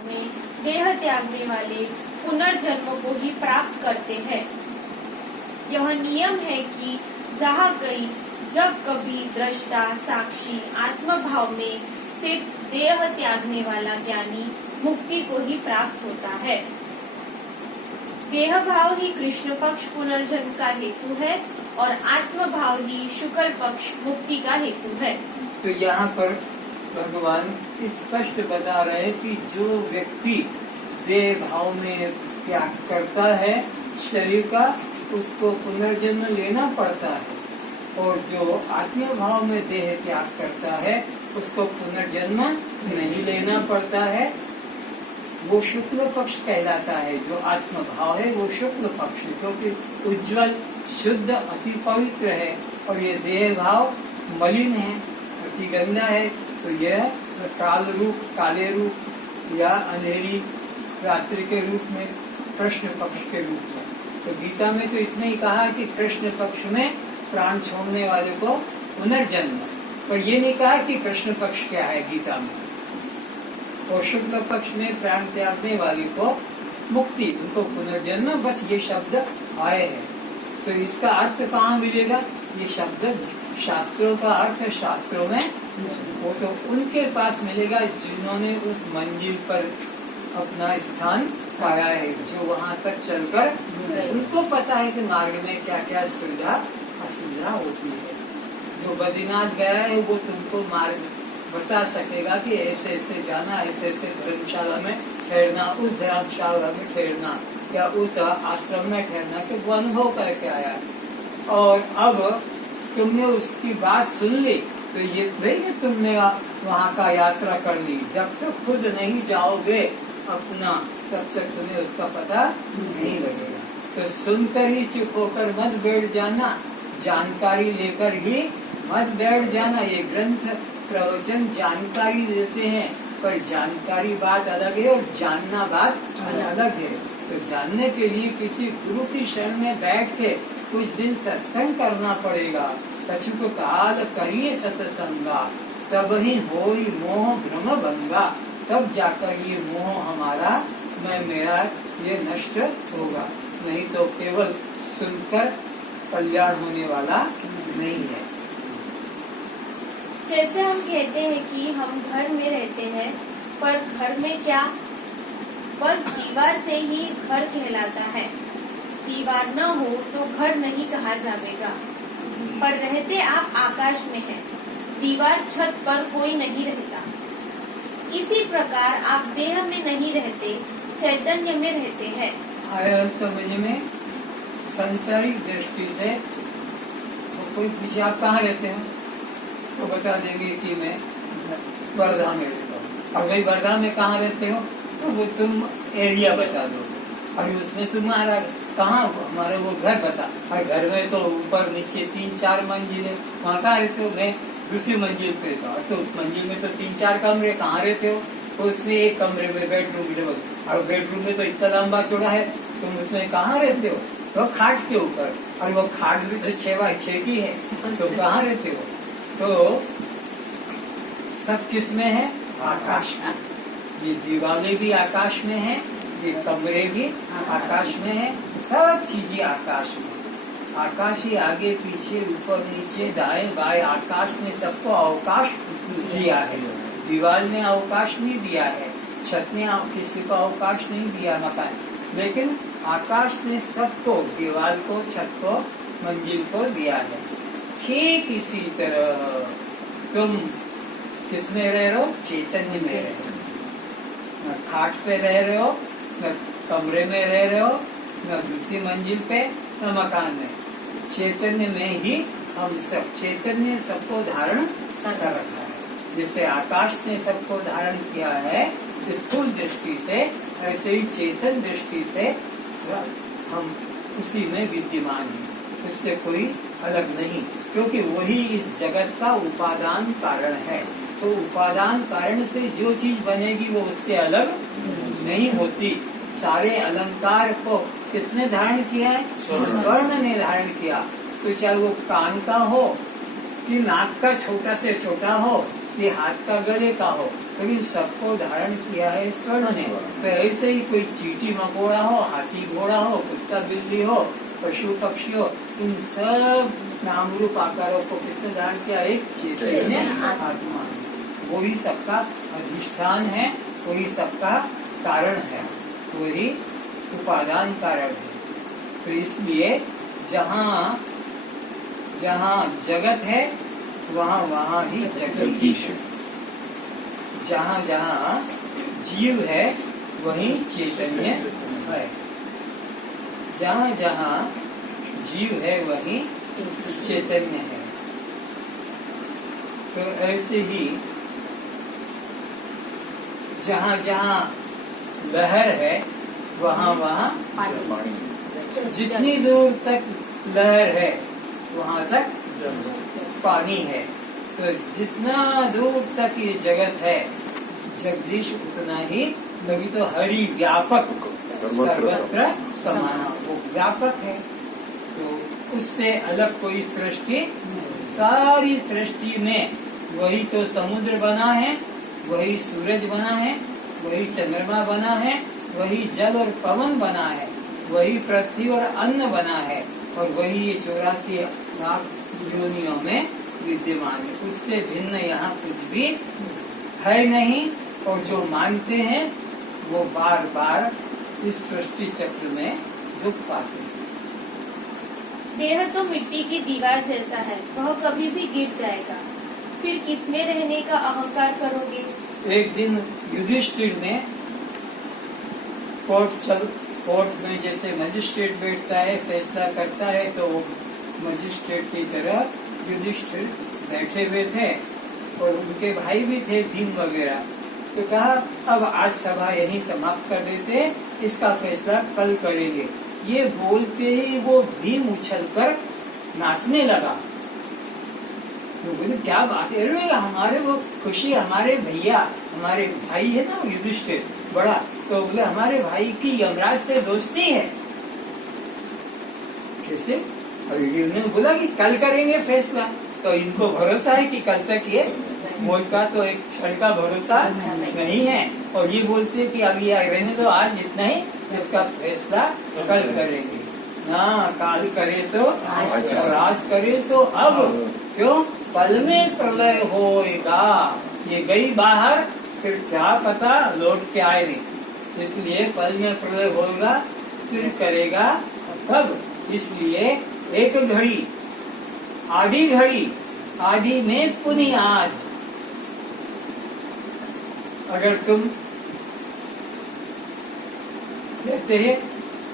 भाव में देह त्यागने वाले पुनर्जन्म को ही प्राप्त करते हैं। यह नियम है कि जब कभी दृष्टा साक्षी आत्म भाव में स्थित देह त्यागने वाला ज्ञानी मुक्ति को ही प्राप्त होता है। देह भाव ही कृष्ण पक्ष पुनर्जन्म का हेतु है और आत्म भाव ही शुक्ल पक्ष मुक्ति का हेतु है। तो यहाँ पर भगवान स्पष्ट बता रहे हैं कि जो व्यक्ति देह भाव में त्याग करता है शरीर का, उसको पुनर्जन्म लेना पड़ता है, और जो आत्म भाव में देह त्याग करता है उसको पुनर्जन्म नहीं लेना पड़ता है। वो शुक्ल पक्ष कहलाता है। जो आत्म भाव है वो शुक्ल पक्ष, क्योंकि उज्जवल शुद्ध अति पवित्र है, और ये देह भाव मलिन है, अति गंदा है। तो यह काल रूप, काले रूप या अंधेरी रात्रि के रूप में, कृष्ण पक्ष के रूप में। तो गीता में तो इतना ही कहा कि कृष्ण पक्ष में प्राण छोड़ने वाले को पुनर्जन्म, पर ये नहीं कहा कि कृष्ण पक्ष क्या है गीता में। और शुक्ल पक्ष में प्राण त्यागने वाले को मुक्ति, उनको पुनर्जन्म, बस ये शब्द आए हैं। तो इसका अर्थ कहाँ मिलेगा? ये शब्द शास्त्रों का अर्थ शास्त्रों में वो तो उनके पास मिलेगा जिन्होंने उस मंजिल पर अपना स्थान पाया है, जो वहाँ तक चलकर उनको पता है कि मार्ग में क्या क्या सुविधा असुविधा होती है। जो बद्रीनाथ गया है वो तुमको मार्ग बता सकेगा कि ऐसे ऐसे जाना, ऐसे ऐसे धर्मशाला में ठहरना, उस धर्मशाला में ठहरना या उस आश्रम में ठहरना, कि वो अनुभव करके आया। और अब तुमने उसकी बात सुन ली तो ये नहीं तुमने वहाँ का यात्रा कर ली। जब तक खुद नहीं जाओगे अपना, तब तक तुम्हें उसका पता नहीं लगेगा। तो सुनकर ही चुप होकर मत बैठ जाना, जानकारी लेकर ही मत बैठ जाना। ये ग्रंथ प्रवचन जानकारी देते हैं, पर जानकारी बात अलग है और जानना बात अलग है। तो जानने के लिए किसी गुरु की शरण में बैठ के कुछ दिन सत्संग करना पड़ेगा। कछु काल करिए सत्संगा, तब ही होई मोह भ्रम भंगा। तब जाकर ये मोह हमारा, मैं मेरा, ये नष्ट होगा। नहीं तो केवल सुनकर कल्याण होने वाला नहीं है। जैसे हम कहते हैं कि हम घर में रहते हैं, पर घर में क्या, बस दीवार से ही घर कहलाता है। दीवार न हो तो घर नहीं कहा जाएगा। पर रहते आप आकाश में हैं, दीवार छत पर कोई नहीं रहता। इसी प्रकार आप देह में नहीं रहते, चैतन्य में रहते हैं। आया समझ में? संसारिक दृष्टि से तो कोई पूछे आप कहाँ रहते हैं तो बता देंगे कि मैं वर्धा में रहता हूँ। और भाई वर्धा में कहाँ रहते हो तो वो तुम एरिया बता दो, और उसमें तुम्हारा कहाँ, हमारे वो घर बता। और घर में तो ऊपर नीचे 3-4 मंजिल है, वहाँ कहाँ रहते हो? मैं दूसरी मंजिल पे था, तो उस मंजिल में तो 3-4 कमरे, कहाँ रहते हो? तो उसमें एक कमरे में बेडरूम, और बेडरूम में तो इतना लंबा चौड़ा है, तुम उसमें कहाँ रहते हो? तो खाट के ऊपर, और वो खाट भी तो 6x6 की है, तो कहाँ रहते हो? तो सब किस में है? आकाश में। ये दीवारें भी आकाश में है, ये कमरे भी आकाश में है, सब चीजें आकाश में। आकाश ही आगे पीछे ऊपर नीचे दाएं बाएं, आकाश ने सबको अवकाश दिया है। दीवार ने अवकाश नहीं दिया है, छत ने किसी को अवकाश नहीं दिया मकान, लेकिन आकाश ने सबको, दीवार को, छत को, मंजिल को दिया है। ठीक इसी तरह तुम किस में रह रहे हो? चैतन्य में रह रहे हो। न खाट पे रह रहे हो, न कमरे में रह रहे हो, न दूसरी मंजिल पे, न मकान में। चैतन्य में ही हम सब, चैतन्य सबको धारण कर रखा है। जैसे आकाश ने सबको धारण किया है स्थूल दृष्टि से, ऐसे ही चेतन दृष्टि से हम उसी में विद्यमान हैं, उससे कोई अलग नहीं, क्योंकि वही इस जगत का उपादान कारण है। तो उपादान कारण से जो चीज बनेगी वो उससे अलग नहीं होती। सारे अलंकार को किसने धारण किया है? स्वर्ण ने धारण किया। तो चाहे वो कान का हो कि नाक का छोटा से छोटा हो, ये हाथ का गले का हो, लेकिन सबको धारण किया है स्वर्ण ने। तो ऐसे ही कोई चींटी मकोड़ा हो, हाथी घोड़ा हो, कुत्ता बिल्ली हो, पशु पक्षी हो, इन सब नाम रूप आकारों को किसने धारण किया? एक चैतन्य आत्मा है। वही सबका अधिष्ठान है, वही सबका कारण है, वही उपादान कारण है। तो इसलिए जहाँ जहाँ जगत है वहाँ वहाँ ही जगदीश है। जहाँ जहाँ जीव है वहीं चैतन्य है। जहाँ जहाँ जीव है वहीं चैतन्य है। तो ऐसे ही जहाँ जहाँ लहर है वहाँ वहाँ जितनी दूर तक लहर है वहाँ तक पानी है। तो जितना दूर तक ये जगत है जगदीश उतना ही, तभी तो हरि व्यापक सर्वत्र समाना, वो व्यापक है। तो उससे अलग कोई सृष्टि, सारी सृष्टि में वही तो समुद्र बना है, वही सूरज बना है, वही चंद्रमा बना है, वही जल और पवन बना है, वही पृथ्वी और अन्न बना है, और वही ये 84 लाख योनियों में विद्यमान है। उससे भिन्न यहाँ कुछ भी है नहीं। और जो मानते हैं वो बार बार इस सृष्टि चक्र में दुख पाते हैं। देह तो मिट्टी की दीवार जैसा है, वह कभी भी गिर जाएगा, फिर किसमें रहने का अहंकार करोगे? एक दिन युधिष्ठिर ने कोर्ट में जैसे मजिस्ट्रेट बैठता है, फैसला करता है, तो वो मजिस्ट्रेट की तरह युधिष्ठिर बैठे हुए थे और उनके भाई भी थे भीम वगैरह। तो कहा अब आज सभा यहीं समाप्त कर देते, इसका फैसला कल करेंगे। ये बोलते ही वो भीम उछलकर नाचने लगा। तो बोले क्या बात है, अरे हमारे वो खुशी, हमारे भैया, हमारे भाई है ना युधिष्ठिर बड़ा, तो बोले हमारे भाई की यमराज से दोस्ती है। कैसे? और इन्होंने बोला कि कल करेंगे फैसला, तो इनको भरोसा है कि कल तक ये मौत का तो एक क्षण का भरोसा नहीं है। और ये बोलते कि अब ये रहने तो आज इतना ही, इसका फैसला कल करेंगे ना, काल करे सो और आज करे सो अब। क्यों? पल में प्रलय होएगा। ये गई बाहर, फिर क्या पता लौट के आए नहीं। इसलिए पल में प्रलय होगा, फिर करेगा तब। इसलिए एक घड़ी, आधी घड़ी, आधी में पुनियाद। अगर तुम कहते हैं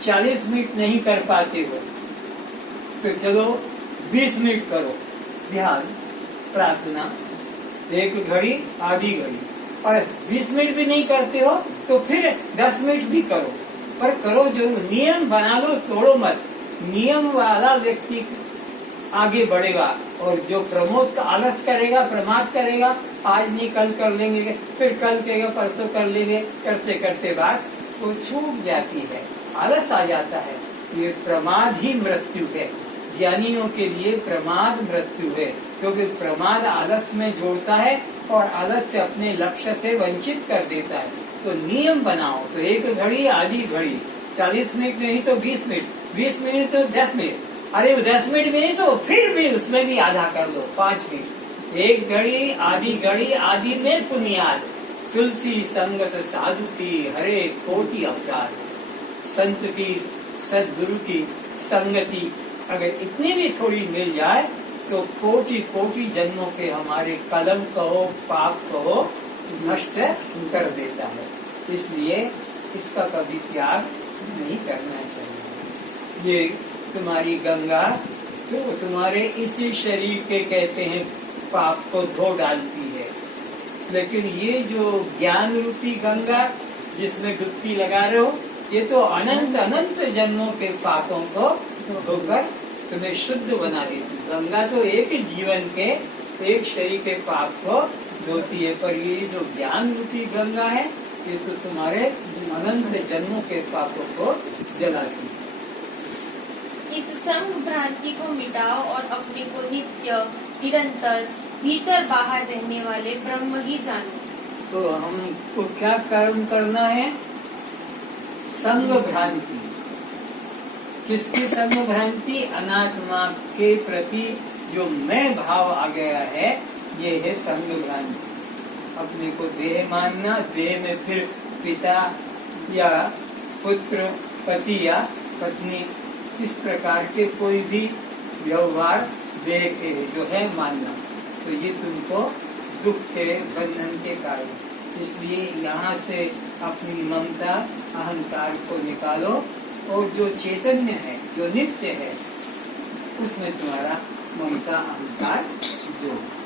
40 मिनट नहीं कर पाते हो, तो चलो 20 मिनट करो ध्यान, प्रार्थना, एक घड़ी, आधी घड़ी। और 20 मिनट भी नहीं करते हो तो फिर 10 मिनट भी करो, पर करो जरूर। नियम बना लो, तोड़ो मत। नियम वाला व्यक्ति आगे बढ़ेगा, और जो प्रमोद का आलस करेगा, प्रमाद करेगा, आज नहीं कल कर लेंगे, फिर कल करेगा, परसों कर लेंगे, करते करते बात वो छूट जाती है, आलस आ जाता है। ये प्रमाद ही मृत्यु है। ज्ञानियों के लिए प्रमाद मृत्यु है, क्योंकि प्रमाद आलस में जोड़ता है और आलस से अपने लक्ष्य से वंचित कर देता है। तो नियम बनाओ, तो एक घड़ी, आधी घड़ी, 40 मिनट नहीं तो 20 मिनट, 20 मिनट तो 10 मिनट, अरे 10 मिनट भी नहीं तो फिर भी उसमें भी आधा कर लो, 5 मिनट। एक घड़ी, आधी में पुनियाद। तुलसी संगत साधु की हरे कोटि अवतार। संत की, सदगुरु की संगति अगर इतनी भी थोड़ी मिल जाए तो कोटि कोटि जन्मों के हमारे कलम कहो, पाप कहो, नष्ट कर देता है। इसलिए इसका कभी त्याग नहीं करना चाहिए। ये तुम्हारी गंगा जो तुम्हारे इसी शरीर के कहते हैं पाप को धो डालती है, लेकिन ये जो ज्ञान रूपी गंगा जिसमें डुबकी लगा रहे हो, ये तो अनंत अनंत जन्मों के पापों को धोकर तुम्हें शुद्ध बना देती। गंगा तो एक ही जीवन के, एक शरीर के पाप को धोती है, पर ये जो ज्ञान रूपी गंगा है ये तो तुम्हारे अनंत जन्मों के पापों को जलाती है। इस संग भ्रांति को मिटाओ और अपने को नित्य, निरंतर भीतर बाहर रहने वाले ब्रह्म ही जानो। तो हमको क्या कर्म करना है? संग भ्रांति। किसकी संग भ्रांति? अनात्मा के प्रति जो मैं भाव आ गया है, ये है संग भ्रांति। अपने को देह मानना, देह में फिर पिता या पुत्र, पति या पत्नी, इस प्रकार के कोई भी व्यवहार देह के जो है मानना, तो ये तुमको दुख के बंधन के कारण। इसलिए यहाँ से अपनी ममता अहंकार को निकालो और जो चैतन्य है, जो नित्य है, उसमें तुम्हारा ममता अहंकार जोड़ो।